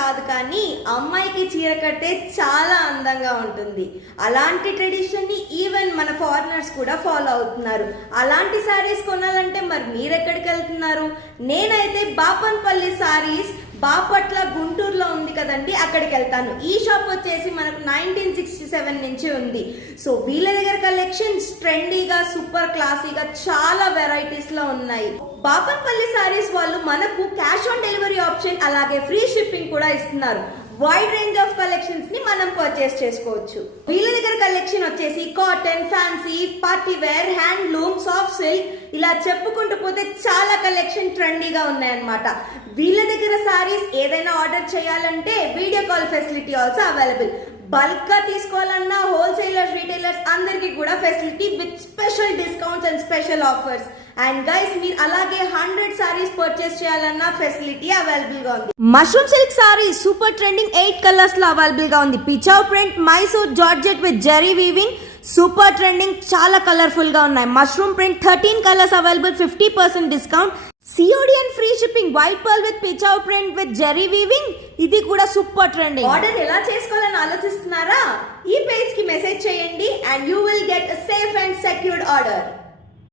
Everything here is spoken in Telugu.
కాదు కానీ అమ్మాయికి చీర కడితే చాలా అందంగా ఉంటుంది. అలాంటి ట్రెడిషన్ ని ఈవెన్ మన ఫారినర్స్ కూడా ఫాలో అవుతున్నారు. అలాంటి సారీస్ కొనాలంటే మరి మీరెక్కడికి వెళ్తున్నారు? నేనైతే బాపన్పల్లి సారీస్ బాపట్ల గుంటూరులో ఉంది కదండి, అక్కడికి వెళ్తాను. ఈ షాప్ వచ్చేసి మనకు 1967 నుంచి ఉంది. సో వీళ్ళ దగ్గర కలెక్షన్స్ ట్రెండీగా సూపర్ క్లాసీగా చాలా వెరైటీస్ లో ఉన్నాయి. బాపన్పల్లి సారీస్ వాళ్ళు మనకు క్యాష్ ఆన్ డెలివరీ ఆప్షన్ అలాగే ఫ్రీ షిప్పింగ్ కూడా ఇస్తున్నారు. వైడ్ రేంజ్ ఆఫ్ కలెక్షన్స్ ని మనం పర్చేస్ చేసుకోవచ్చు. వీళ్ళ దగ్గర కలెక్షన్ వచ్చేసి cotton, fancy, party wear, handloom, soft silk ఇలా చెప్పుకుంటూ పోతే చాలా కలెక్షన్ ట్రెండీగా ఉన్నాయన్నమాట. వీళ్ళ దగ్గర సారీస్ ఏదైనా ఆర్డర్ చేయాలంటే video call facility also available. Bulk గా తీసుకోవాలన్నా హోల్సేలర్స్, రీటైలర్స్ అందరికి కూడా facility with special discounts and special offers. And guys మీరు అలాగే 100 సారీస్ పర్చేస్ చేయాలన్నా ఫెసిలిటీ అవైలబుల్ గా ఉంది. Mushroom silk saris super trending 8 colours లో అవైలబుల్ గా ఉంది. Pichwai print, Mysore georgette with zari weaving super trending, చాలా కలర్ఫుల్ గా ఉన్నాయి. Mushroom print 13 colours available, 50% discount. COD and free shipping. White pearl with pichwai print with zari weaving, ఇది కూడా సూపర్ ట్రెండింగ్. ఆర్డర్ ఎలా చేసుకోవాలని ఆలోచిస్తున్నారా? ఈ పేజ్ కి మెసేజ్ చేయండి and you will get a safe and secured order.